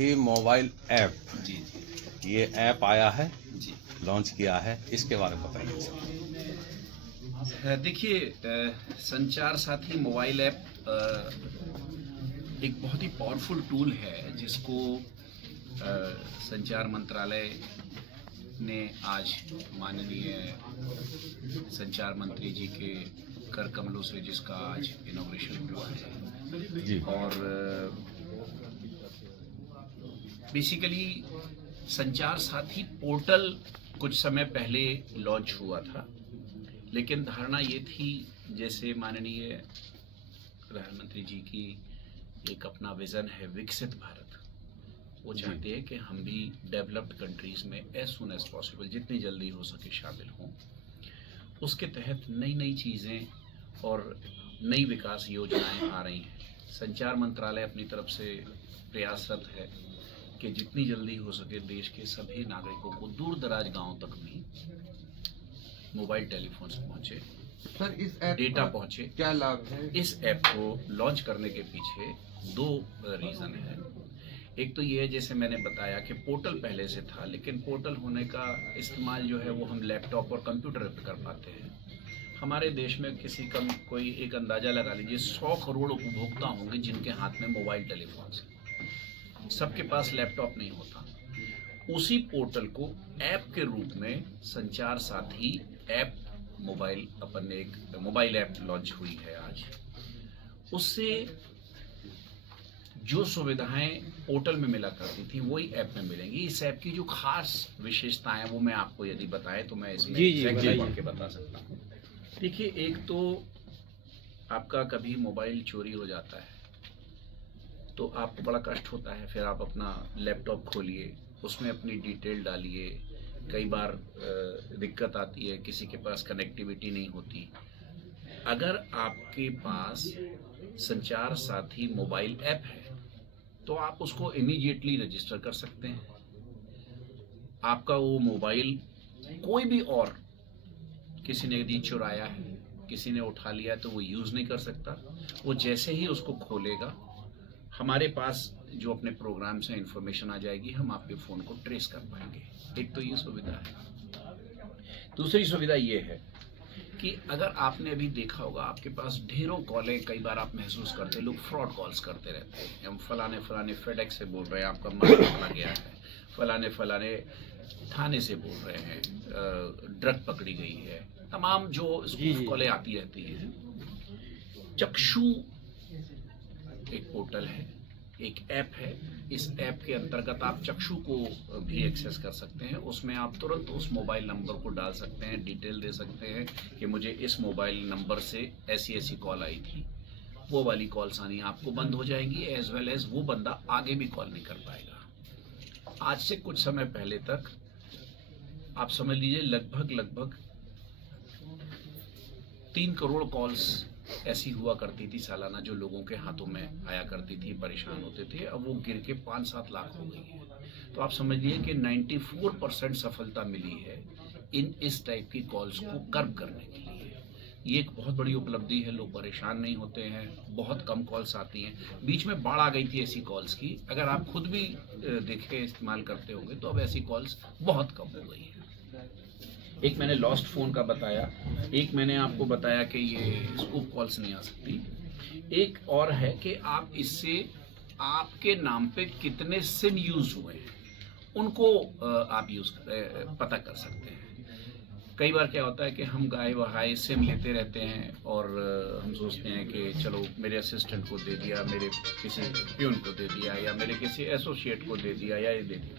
साथी mobile app, जी जी ये app आया है, जी। लॉन्च किया है, इसके बारे में बताइए सर। देखिए, संचार साथी मोबाइल ऐप एक बहुत ही पावरफुल टूल है जिसको संचार मंत्रालय ने आज माननीय संचार मंत्री जी के कर कमलों से जिसका आज इनॉग्रेशन हुआ है। जी। और बेसिकली संचार साथी पोर्टल कुछ समय पहले लॉन्च हुआ था, लेकिन धारणा ये थी, जैसे माननीय प्रधानमंत्री जी की एक अपना विज़न है विकसित भारत, वो चाहते हैं कि हम भी डेवलप्ड कंट्रीज़ में एज सुन एज पॉसिबल जितनी जल्दी हो सके शामिल हों। उसके तहत नई नई चीज़ें और नई विकास योजनाएं आ रही हैं। संचार मंत्रालय अपनी तरफ से प्रयासरत है कि जितनी जल्दी हो सके देश के सभी नागरिकों को दूर दराज गाँव तक भी मोबाइल टेलीफोन्स पहुँचे, सर इस ऐप डेटा पहुँचे। क्या लाभ है? इस ऐप को लॉन्च करने के पीछे दो रीज़न है। एक तो ये है, जैसे मैंने बताया कि पोर्टल पहले से था, लेकिन पोर्टल होने का इस्तेमाल जो है वो हम लैपटॉप और कंप्यूटर पर कर पाते हैं। हमारे देश में कोई एक अंदाज़ा लगा लीजिए 100 करोड़ उपभोक्ता होंगे जिनके हाथ में मोबाइल टेलीफोन है, सबके पास लैपटॉप नहीं होता। उसी पोर्टल को ऐप के रूप में संचार साथी ऐप मोबाइल ऐप लॉन्च हुई है आज। उससे जो सुविधाएं पोर्टल में मिला करती थी वही ऐप में मिलेंगी। इस ऐप की जो खास विशेषताएं वो मैं आपको यदि बताएं तो मैं इसमें पढ़ के बता सकता हूँ। देखिए, एक तो आपका कभी मोबाइल चोरी हो जाता है तो आपको बड़ा कष्ट होता है, फिर आप अपना लैपटॉप खोलिए, उसमें अपनी डिटेल डालिए। कई बार दिक्कत आती है, किसी के पास कनेक्टिविटी नहीं होती। अगर आपके पास संचार साथी मोबाइल ऐप है तो आप उसको इमीडिएटली रजिस्टर कर सकते हैं। आपका वो मोबाइल कोई भी और किसी ने यदि चुराया है, किसी ने उठा लिया तो वो यूज़ नहीं कर सकता। वो जैसे ही उसको खोलेगा, हमारे पास जो अपने प्रोग्राम से इंफॉर्मेशन आ जाएगी, हम आपके फ़ोन को ट्रेस कर पाएंगे। एक तो ये सुविधा है। दूसरी सुविधा ये है कि अगर आपने अभी देखा होगा, आपके पास ढेरों कॉलें, कई बार आप महसूस करते हैं लोग फ्रॉड कॉल्स करते रहते हैं। हम फलाने फेडेक्स से बोल रहे हैं, आपका माल पकड़ा गया है, फलाने थाने से बोल रहे हैं, ड्रग पकड़ी गई है, तमाम जो स्पूफ कॉलें आती रहती हैं। चक्षु एक पोर्टल है, एक ऐप है। इस ऐप के अंतर्गत आप चक्षु को भी एक्सेस कर सकते हैं। उसमें आप तुरंत उस मोबाइल नंबर को डाल सकते हैं, डिटेल दे सकते हैं कि मुझे इस मोबाइल नंबर से ऐसी ऐसी कॉल आई थी। वो वाली कॉल्स आनी आपको बंद हो जाएंगी, एज वेल एज वो बंदा आगे भी कॉल नहीं कर पाएगा। आज से कुछ समय पहले तक आप समझ लीजिए लगभग 3 करोड़ कॉल्स ऐसी हुआ करती थी सालाना, जो लोगों के हाथों में आया करती थी, परेशान होते थे। अब वो गिर के 5-7 लाख हो गई है। तो आप समझिए कि 94% सफलता मिली है इस टाइप की कॉल्स को कर्ब करने के लिए। ये एक बहुत बड़ी उपलब्धि है। लोग परेशान नहीं होते हैं, बहुत कम कॉल्स आती हैं। बीच में बाढ़ आ गई थी ऐसी कॉल्स की, अगर आप खुद भी देखे इस्तेमाल करते होंगे तो अब ऐसी कॉल्स बहुत कम हो गई हैं। एक मैंने लॉस्ट फ़ोन का बताया, एक मैंने आपको बताया कि ये स्पूफ कॉल्स नहीं आ सकती। एक और है कि आप इससे आपके नाम पे कितने सिम यूज़ हुए हैं उनको आप पता कर सकते हैं। कई बार क्या होता है कि हम गाय बहाए सिम लेते रहते हैं और हम सोचते हैं कि चलो मेरे असिस्टेंट को दे दिया, मेरे किसी प्यून को दे दिया, या मेरे किसी एसोसिएट को दे दिया, या ये दे दिया।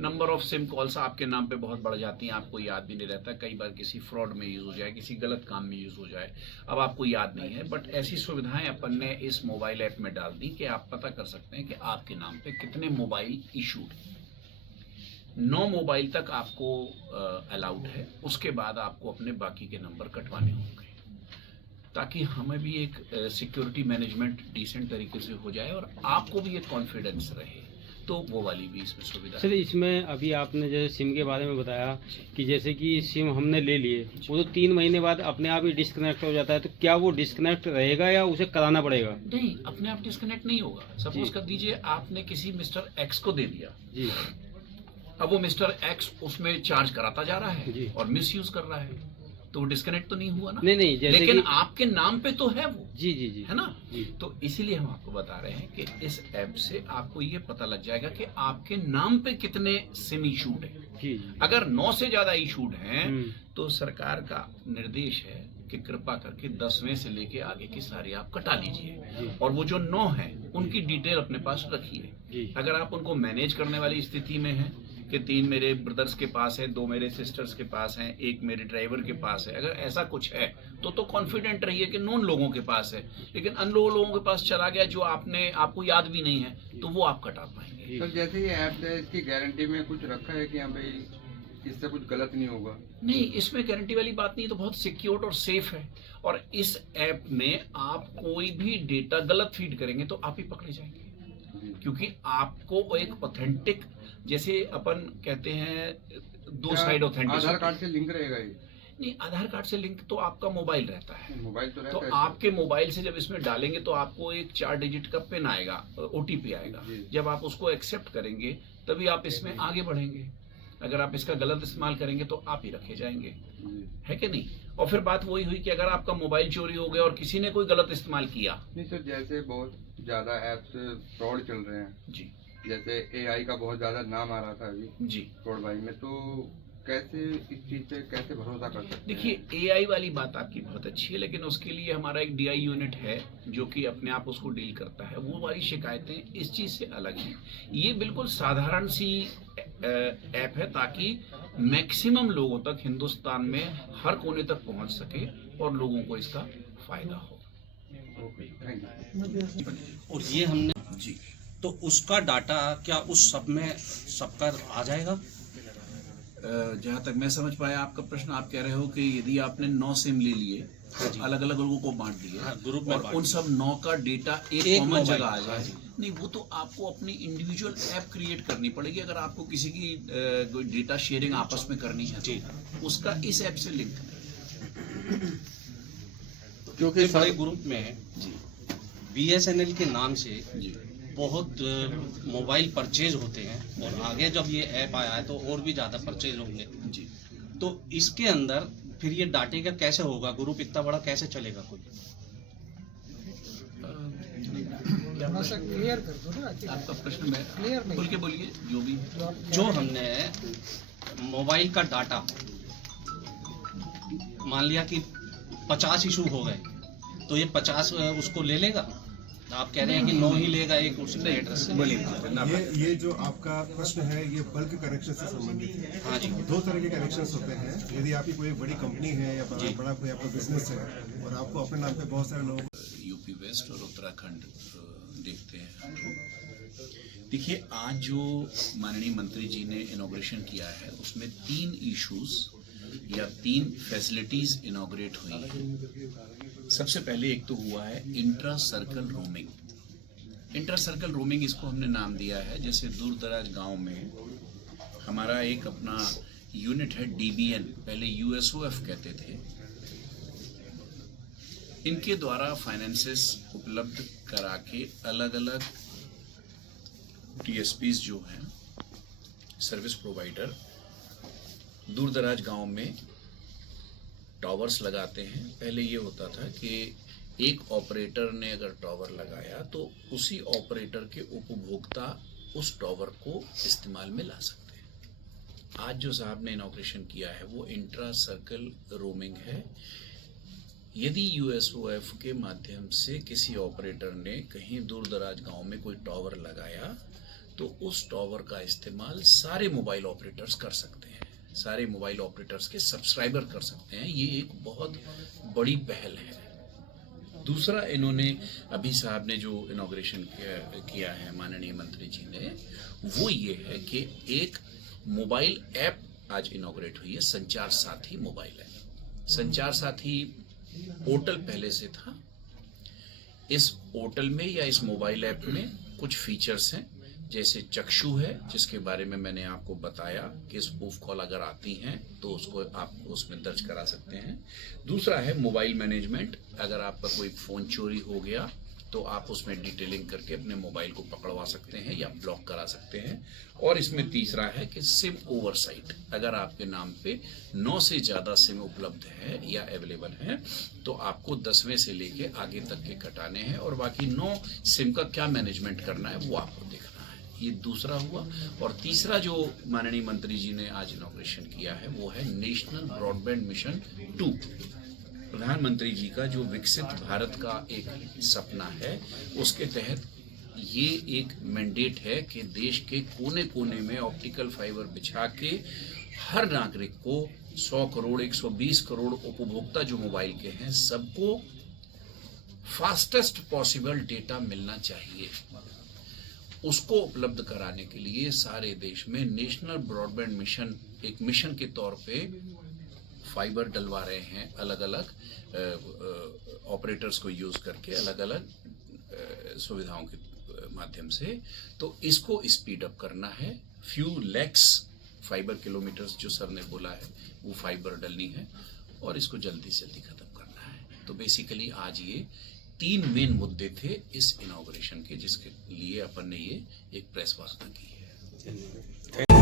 नंबर ऑफ सिम कॉल्स आपके नाम पे बहुत बढ़ जाती हैं, आपको याद भी नहीं रहता। कई बार किसी फ्रॉड में यूज़ हो जाए, किसी गलत काम में यूज़ हो जाए, अब आपको याद नहीं है। बट ऐसी सुविधाएं अपन ने इस मोबाइल ऐप में डाल दी कि आप पता कर सकते हैं कि आपके नाम पे कितने मोबाइल इशूड हैं। 9 मोबाइल तक आपको अलाउड है, उसके बाद आपको अपने बाकी के नंबर कटवाने होंगे, ताकि हमें भी एक सिक्योरिटी मैनेजमेंट डिसेंट तरीके से हो जाए और आपको भी एक कॉन्फिडेंस रहे। तो वो वाली भी इसमें सुविधा सर है। इसमें अभी आपने जैसे सिम के बारे में बताया कि जैसे कि सिम हमने ले लिए वो तो 3 महीने बाद अपने आप ही डिस्कनेक्ट हो जाता है, तो क्या वो डिस्कनेक्ट रहेगा या उसे कराना पड़ेगा? नहीं, अपने आप डिस्कनेक्ट नहीं होगा। सपोज जी। कर दीजिए आपने किसी मिस्टर एक्स को दे दिया, जी अब वो मिस्टर एक्स उसमें चार्ज कराता जा रहा जी। है और मिस यूज कर रहा है, तो वो डिस्कनेक्ट तो नहीं हुआ ना। नहीं जैसे लेकिन कि आपके नाम पे तो है वो, जी जी जी है ना। जी तो इसीलिए हम आपको बता रहे हैं कि इस ऐप से आपको ये पता लग जाएगा कि आपके नाम पे कितने सिम इशूड है। जी जी। अगर 9 से ज्यादा इशूड हैं हम्म। तो सरकार का निर्देश है कि कृपा करके 10वें से लेके आगे की सारी आप कटा लीजिए, जी। और वो जो 9 हैं उनकी डिटेल अपने पास रखिए। जी। अगर आप उनको मैनेज करने वाली स्थिति में हैं कि 3 मेरे ब्रदर्स के पास है, 2 मेरे सिस्टर्स के पास हैं, 1 मेरे ड्राइवर के पास है, अगर ऐसा कुछ है तो कॉन्फिडेंट रहिए कि नोन लोगों के पास है। लेकिन अननोन लोगों के पास चला गया जो आपको याद भी नहीं है, तो वो आप कटा पाएंगे। सर जैसे ये ऐप है, इसकी गारंटी में कुछ रखा है कि हाँ भाई इससे कुछ गलत नहीं होगा? नहीं, इसमें गारंटी वाली बात नहीं, तो बहुत सिक्योर और सेफ है। और इस ऐप में आप कोई भी डेटा गलत फीड करेंगे तो आप ही पकड़े जाएंगे, क्योंकि आपको एक ऑथेंटिक, जैसे अपन कहते हैं दो साइड ऑथेंटिक। आधार कार्ड से लिंक रहेगा ये? नहीं, आधार कार्ड से लिंक तो आपका मोबाइल रहता है। मोबाइल तो तो रहता है। आपके मोबाइल से जब इसमें डालेंगे तो आपको एक 4 डिजिट का पिन आएगा, ओटीपी आएगा। जी। जब आप उसको एक्सेप्ट करेंगे तभी आप इसमें आगे बढ़ेंगे। अगर आप इसका गलत इस्तेमाल करेंगे तो आप ही रखे जाएंगे, है कि नहीं। और फिर बात वही हुई कि अगर आपका मोबाइल चोरी हो गया और किसी ने कोई गलत इस्तेमाल किया। नहीं सर, जैसे बहुत ज्यादा ऐप्स फ्रॉड चल रहे हैं, जी जैसे एआई का बहुत ज्यादा नाम आ रहा था अभी जी। फ्रॉड भाई में, तो कैसे इस चीज पे कैसे भरोसा कर सकते हैं? देखिए, एआई वाली बात आपकी बहुत अच्छी है, लेकिन उसके लिए हमारा एक डीआई यूनिट है जो कि अपने आप उसको डील करता है। वो वाली शिकायतें इस चीज से अलग हैं। ये बिल्कुल साधारण सी ऐप है ताकि मैक्सिमम लोगों तक हिंदुस्तान में हर कोने तक पहुंच सके और लोगों को इसका फायदा हो। Okay, thank you. और ये हमने जी। तो उसका डाटा क्या उस सब में सबका आ जाएगा? जहाँ तक मैं समझ पाया आपका प्रश्न, आप कह रहे हो कि यदि आपने 9 सिम ले लिए, अलग अलग लोगों को बांट दिए, हाँ, ग्रुप में और बांट उन दिए। सब 9 का डेटा एक एक कॉमन मोबाइल, जगह आ हाँ जाए। जी। नहीं, वो तो आपको अपनी इंडिविजुअल ऐप क्रिएट करनी पड़ेगी। अगर आपको किसी की कोई डेटा शेयरिंग आपस में करनी है जी। तो उसका इस ऐप से लिंक नहीं है। क्योंकि बड़े ग्रुप में जी बीएसएनएल के नाम से जी। बहुत मोबाइल परचेज होते हैं, और आगे जब ये ऐप आया है तो और भी ज़्यादा परचेज होंगे। जी। तो इसके अंदर फिर ये डाटे का कैसे होगा? ग्रुप इतना बड़ा कैसे चलेगा कोई? क्लियर कर दो ना। आपका प्रश्न मैं Clear नहीं। खुल के बोलिए जो भी। जो हमने मोबाइल का डाटा मान लिया कि 50 इशू हो गए, तो ये 50 उसको ले लेगा? आप कह रहे हैं कि 9 ही लेगा एक उसके एड्रेस से। ये जो आपका प्रश्न है ये बल्क कनेक्शन से संबंधित है। हाँ जी। 2 तरह के कनेक्शंस होते हैं। यदि आपकी कोई बड़ी कंपनी है या बड़ा कोई आपका बिजनेस है और आपको अपने नाम पे बहुत सारे लोग यूपी वेस्ट और उत्तराखंड देखते हैं। देखिए, आज जो माननीय मंत्री जी ने इनॉग्रेशन किया है उसमें 3 इश्यूज या 3 फैसिलिटीज इनॉग्रेट हुई हैं। सबसे पहले एक तो हुआ है intra circle roaming. Intra circle roaming इसको हमने नाम दिया है, जैसे दूर दराज गांव में हमारा एक अपना यूनिट है डीबीएन, पहले यूएसओएफ कहते थे। इनके द्वारा फाइनेंसेस उपलब्ध करा के अलग अलग टीएसपीज जो हैं, सर्विस प्रोवाइडर, दूर दराज गांव में टावर्स लगाते हैं। पहले ये होता था कि एक ऑपरेटर ने अगर टावर लगाया तो उसी ऑपरेटर के उपभोक्ता उस टावर को इस्तेमाल में ला सकते हैं। आज जो साहब ने इनॉग्रेशन किया है वो इंट्रा सर्कल रोमिंग है। यदि यूएसओएफ के माध्यम से किसी ऑपरेटर ने कहीं दूर दराज गांव में कोई टावर लगाया तो उस टावर का इस्तेमाल सारे मोबाइल ऑपरेटर्स कर सकते हैं, सारे मोबाइल ऑपरेटर्स के सब्सक्राइबर कर सकते हैं। ये एक बहुत बड़ी पहल है। दूसरा, इन्होंने अभी साहब ने जो इनॉग्रेशन किया है माननीय मंत्री जी ने, वो ये है कि एक मोबाइल ऐप आज इनॉग्रेट हुई है, संचार साथी मोबाइल ऐप। संचार साथी पोर्टल पहले से था। इस पोर्टल में या इस मोबाइल ऐप में कुछ फीचर्स हैं जैसे चक्षु है, जिसके बारे में मैंने आपको बताया कि स्पूफ कॉल अगर आती हैं तो उसको आप उसमें दर्ज करा सकते हैं। दूसरा है मोबाइल मैनेजमेंट, अगर आपका कोई फ़ोन चोरी हो गया तो आप उसमें डिटेलिंग करके अपने मोबाइल को पकड़वा सकते हैं या ब्लॉक करा सकते हैं। और इसमें तीसरा है कि सिम ओवरसाइट, अगर आपके नाम पे 9 से ज़्यादा सिम उपलब्ध है या अवेलेबल है तो आपको 10वें से लेके आगे तक के कटाने हैं और बाकी 9 सिम का क्या मैनेजमेंट करना है वो आपको देखना है। ये दूसरा हुआ। और तीसरा जो माननीय मंत्री जी ने आज इनॉग्रेशन किया है वो है नेशनल ब्रॉडबैंड मिशन 2। प्रधानमंत्री जी का जो विकसित भारत का एक सपना है, उसके तहत ये एक मैंडेट है कि देश के कोने कोने में ऑप्टिकल फाइबर बिछा के हर नागरिक को 100 करोड़ 120 करोड़ उपभोक्ता जो मोबाइल के हैं सबको फास्टेस्ट पॉसिबल डेटा मिलना चाहिए। उसको उपलब्ध कराने के लिए सारे देश में नेशनल ब्रॉडबैंड मिशन एक मिशन के तौर पे फाइबर डलवा रहे हैं, अलग अलग ऑपरेटर्स को यूज़ करके अलग अलग सुविधाओं के माध्यम से। तो इसको स्पीड अप करना है। फ्यू लैक्स फाइबर किलोमीटर्स जो सर ने बोला है वो फाइबर डलनी है और इसको जल्दी से जल्दी ख़त्म करना है। तो बेसिकली आज ये 3 मेन मुद्दे थे इस इनॉग्रेशन के, जिसके लिए अपन ने ये एक प्रेस वार्ता की है।